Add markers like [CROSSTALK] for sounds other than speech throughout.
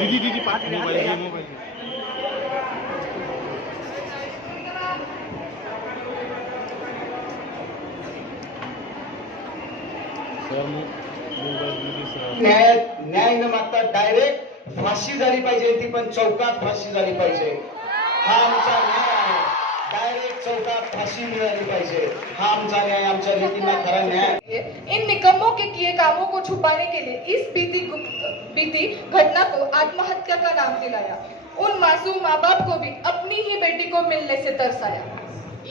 दीदी दीदी पाच मोबाईल मोबाईल. सर मग? न्याय न्याय न मागता डायरेक्ट फाशी झाली पाहिजे ती पण चौकात फाशी झाली पाहिजे. हा आमचा न्याय आहे. डायरेक्ट चौकात फाशी मिळाली पाहिजे. हा आमचा न्याय आमच्या लेकींना खरा न्याय इन निकम्मों के किए कामों को छुपाने के लिए इस बीती बीती घटना को आत्महत्या का नाम दिलाया। उन मासूम माँ बाप को भी अपनी ही बेटी को मिलने से तरसाया।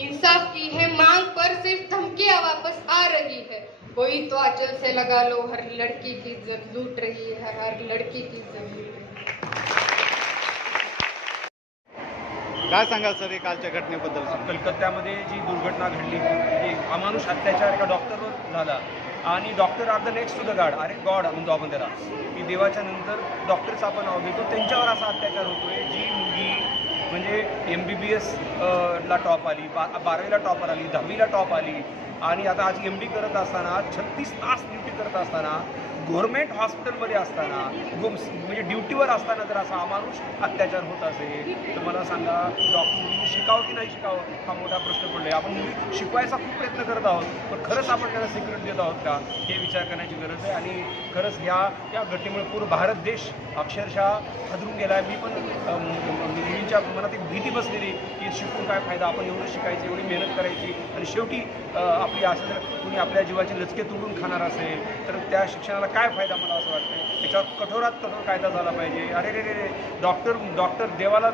इंसाफ की है मांग पर सिर्फ धमकियां वापस आ रही है। कोई तो आंचल से लगा लो हर लड़की की इज्जत लूट रही है हर लड़की की इज्जत लूट रही है। काय सांगाल सर हे कालच्या घटनेबद्दल? कलकत्त्यामध्ये जी दुर्घटना घडली जी अमानुष अत्याचार एका डॉक्टरवर झाला. आणि doctor are the next to the god अरे गॉड म्हणतो आपण त्याला. की देवाच्या नंतर डॉक्टरचं आपण नाव घेतो त्यांच्यावर असा अत्याचार होतोय. जी मुलगी म्हणजे एम बी बी एस ला टॉप आली बा बारावीला टॉपर आली दहावीला टॉप आली आणि आता आज एम डी करत असताना छत्तीस तास ड्युटी करत असताना गव्हर्मेंट हॉस्पिटलमध्ये असताना म्हणजे ड्युटीवर असताना जर असा अमानुष अत्याचार होत असेल तर मला सांगा डॉक्टर शिकावं की नाही शिकावं? हा मोठा प्रश्न पडला आपण मुली शिकवायचा खूप प्रयत्न करत आहोत पण खरंच आपण त्यांना सिक्युरिटी देत आहोत का? हे विचार करण्याची गरज आहे. आणि खरंच ह्या या घटनेमुळे पूर्ण भारत देश अक्षरशः हदरून गेला आहे मी पण मुलींच्या मनात एक भीती बसलेली की शिकून काय फायदा? आपण एवढं शिकायचं एवढी मेहनत करायची. आणि शेवटी आपली असं जर कुणी आपल्या जीवाचे लचके तोडून खाणार असेल तर त्या शिक्षणाला काय फायदा मला असं वाटतं त्याच्यावर कठोरात कठोर कायदा झाला पाहिजे. अरे रे रे रे. डॉक्टर डॉक्टर देवाला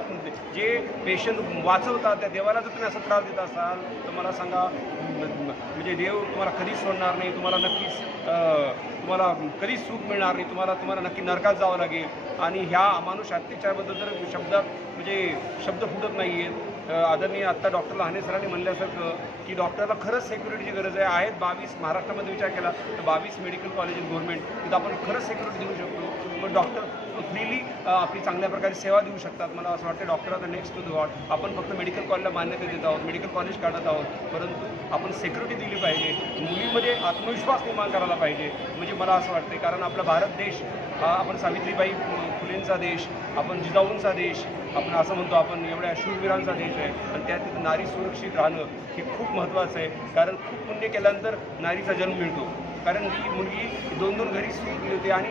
जे पेशंट वाचवतात त्या देवाला जर तुम्ही असं त्रास देत असाल तर मला सांगा म्हणजे देव तुम्हाला कधीच सोडणार नाही तुम्हाला नक्कीच तुम्हाला कधीच सुख मिळणार नाही तुम्हाला तुम्हाला नक्की नरकात जावं लागेल. आणि ह्या अमानुष अत्याचाराबद्दल जर शब्दात म्हणजे शब्द फुटत नाही आहेत आदरणीय आत्ता डॉक्टर लहाने सरांनी म्हणल्यासारखं की डॉक्टरला खरंच सेक्युरिटीची गरज आहे. आहेत बावीस महाराष्ट्रामध्ये विचार केला तर बावीस मेडिकल कॉलेज गव्हर्नमेंट तिथं आपण खरंच सेक्युरिटी देऊ शकतो. पण डॉक्टर कुठलीही आपली चांगल्या प्रकारे सेवा देऊ शकतात. मला असं वाटतं डॉक्टर आता नेक्स्ट टू द वॉर्ड आपण फक्त मेडिकल कॉलेजला मान्यता देत आहोत मेडिकल कॉलेज काढत आहोत. परंतु आपण सेक्युरिटी दिली पाहिजे. मुलीमध्ये आत्मविश्वास निर्माण करायला पाहिजे. म्हणजे मला असं वाटते कारण आपला भारत देश हा आपण सावित्रीबाई फुलेंचा देश आपण जिजाऊंचा देश आपण असं म्हणतो आपण एवढ्या शूरवीरांचा देश आहे. आणि त्यात तिथं नारी सुरक्षित राहणं हे खूप महत्त्वाचं आहे. कारण खूप पुण्य केल्यानंतर नारीचा जन्म मिळतो. कारण ही मुलगी दोन दोन घरी सुरू केली होती आणि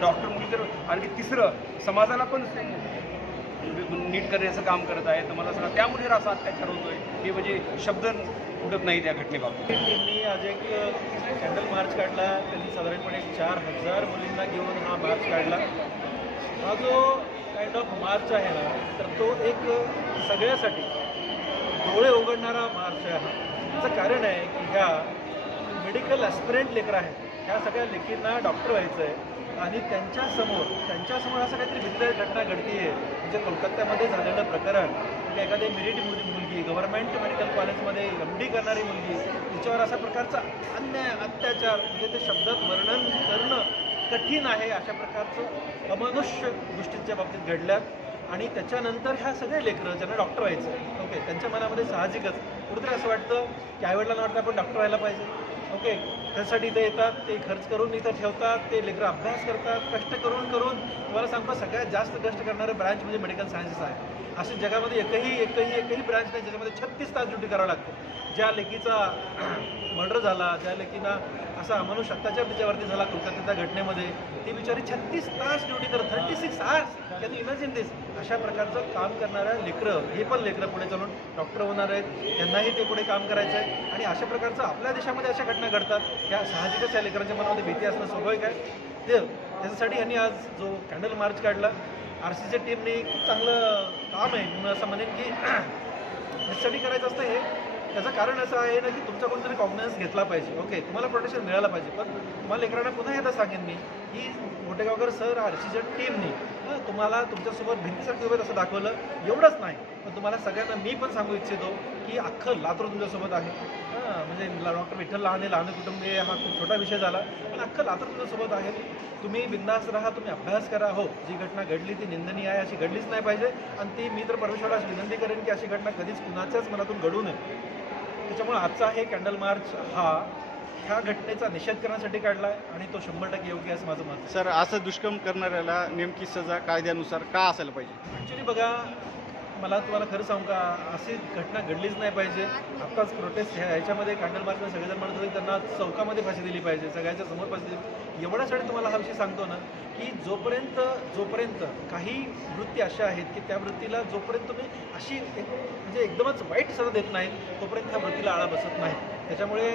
डॉक्टर मुली तर आणखी तिसरं समाजाला पण नीट करण्याचं काम करत आहे. तर मला सांगा त्यामुळे जर असा अत्याचार होतोय हे म्हणजे शब्द उठत नाही त्या घटनेबाबत त्यांनी आज एक कॅन्डल मार्च काढला. त्यांनी साधारणपणे चार हजार मुलींना घेऊन हा मार्च काढला. हा जो काइंड ऑफ मार्च आहे ना तर तो एक सगळ्यासाठी डोळे उघडणारा मार्च आहे त्याचं कारण आहे की ह्या मेडिकल ॲस्पिरंट लेकरं आहेत. ह्या सगळ्या लेकींना डॉक्टर व्हायचं आहे आणि त्यांच्यासमोर त्यांच्यासमोर असं काहीतरी भित्र घटना घडती आहे म्हणजे कोलकात्यामध्ये झालेलं प्रकरण म्हणजे एखादी मेरिट मुलगी गव्हर्नमेंट मेडिकल कॉलेजमध्ये एम डी करणारी मुलगी तिच्यावर अशा प्रकारचा अन्याय अत्याचार म्हणजे ते शब्दात वर्णन करणं कठीण आहे अशा प्रकारचं अमनुष्य गोष्टींच्या बाबतीत घडल्यात आणि त्याच्यानंतर ह्या सगळे लेकरं ज्यांना डॉक्टर व्हायचं. आहे, ओके त्यांच्या मनामध्ये साहजिकच. कुठेतरी असं वाटतं की आईवडिलांना वाटतं आपण डॉक्टर व्हायला पाहिजे. ओके त्यासाठी इथे येतात ते खर्च करून इथं ठेवतात ते लेकरं अभ्यास करतात कष्ट करून करून. तुम्हाला सांगतो सगळ्यात जास्त कष्ट करणारं ब्रँच म्हणजे मेडिकल सायन्सेस आहे. असे जगामध्ये एकही एकही एकही ब्रँच नाही ज्याच्यामध्ये छत्तीस तास ड्युटी करावं लागते. ज्या लेकीचा [CLEARS THROAT] मर्डर झाला ज्या लेकीना असा अमानुष अत्याचार तिच्यावरती झाला कोलकात्याच्या घटनेमध्ये ती बिचारी छत्तीस तास ड्युटी करत thirty six hours can imagine this अशा प्रकारचं काम करणाऱ्या लेकरं हे पण लेकरं पुढे चालून डॉक्टर होणार आहेत त्यांनाही ते पुढे काम करायचं आहे. आणि अशा प्रकारचं आपल्या देशामध्ये अशा घटना घडतात. या साहजिकच या लेकरांच्या मनामध्ये भीती असणं स्वाभाविक आहे. ते त्याच्यासाठी यांनी आज जो कॅन्डल मार्च काढला आर सीच्या टीमने खूप चांगलं काम आहे. म्हणून असं म्हणेन की [CLEARS THROAT] ह्यासाठी करायचं असतं हे. त्याचं कारण असं आहे ना की तुमचा कोणतरी कॉन्फिडन्स घेतला पाहिजे. ओके तुम्हाला प्रोटेक्शन मिळालं पाहिजे. पण तुम्हाला लेकरांना पुन्हा एकदा सांगेन मी की मोठेगावकर सर आर सीच्या टीमनी तुम्हाला तुमच्यासोबत भिंतीसाठी उभे असं दाखवलं. एवढंच नाही. पण तुम्हाला सगळ्यांना मी पण सांगू इच्छितो की अख्खं लातूर तुमच्यासोबत आहे. हां म्हणजे डॉक्टर विठ्ठल लहाने लहान कुटुंबीय हा खूप छोटा विषय झाला. पण अख्खं लातूर तुमच्यासोबत आहे. तुम्ही बिंदास राहा तुम्ही अभ्यास करा. हो जी घटना घडली ती निंदनीय आहे अशी घडलीच नाही पाहिजे. आणि ती मी तर परमेश्वराला अशी विनंती करेन की अशी घटना कधीच कुणाच्याच मनातून घडू नये. त्याच्यामुळे आजचा हे कॅन्डल मार्च हा ह्या घटनेचा निषेध करण्यासाठी काढला आहे आणि तो शंभर टक्के योग्य आहे असं माझं मत आहे. सर असं दुष्कर्म करणाऱ्याला नेमकी सजा कायद्यानुसार का असायला पाहिजे? ॲक्च्युली बघा मला तुम्हाला खरं सांगू का अशी घटना घडलीच नाही पाहिजे. आत्ताच प्रोटेस्ट ह्या ह्याच्यामध्ये कॅन्डल मार्चमध्ये सगळेजण म्हणत होते त्यांना चौकामध्ये फाशी दिली पाहिजे सगळ्यांच्या समोर फाशी दिली एवढ्यासाठी तुम्हाला हा विषय सांगतो ना की जोपर्यंत जोपर्यंत काही वृत्ती अशा आहेत की त्या वृत्तीला जोपर्यंत तुम्ही अशी एक म्हणजे एकदमच वाईट सजा देत नाही तोपर्यंत त्या वृत्तीला आळा बसत नाही. त्याच्यामुळे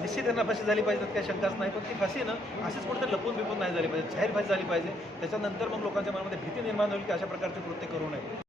निश्चित त्यांना फाशी झाली पाहिजे त्यात काही शंकाच नाही. पण ती फाशी ना अशीच कुठे लपून बिपून नाही झाली पाहिजे जाहीर फाशी झाली पाहिजे. त्याच्यानंतर मग लोकांच्या मनामध्ये भीती निर्माण होईल की अशा प्रकारचे कृत्य करू नये.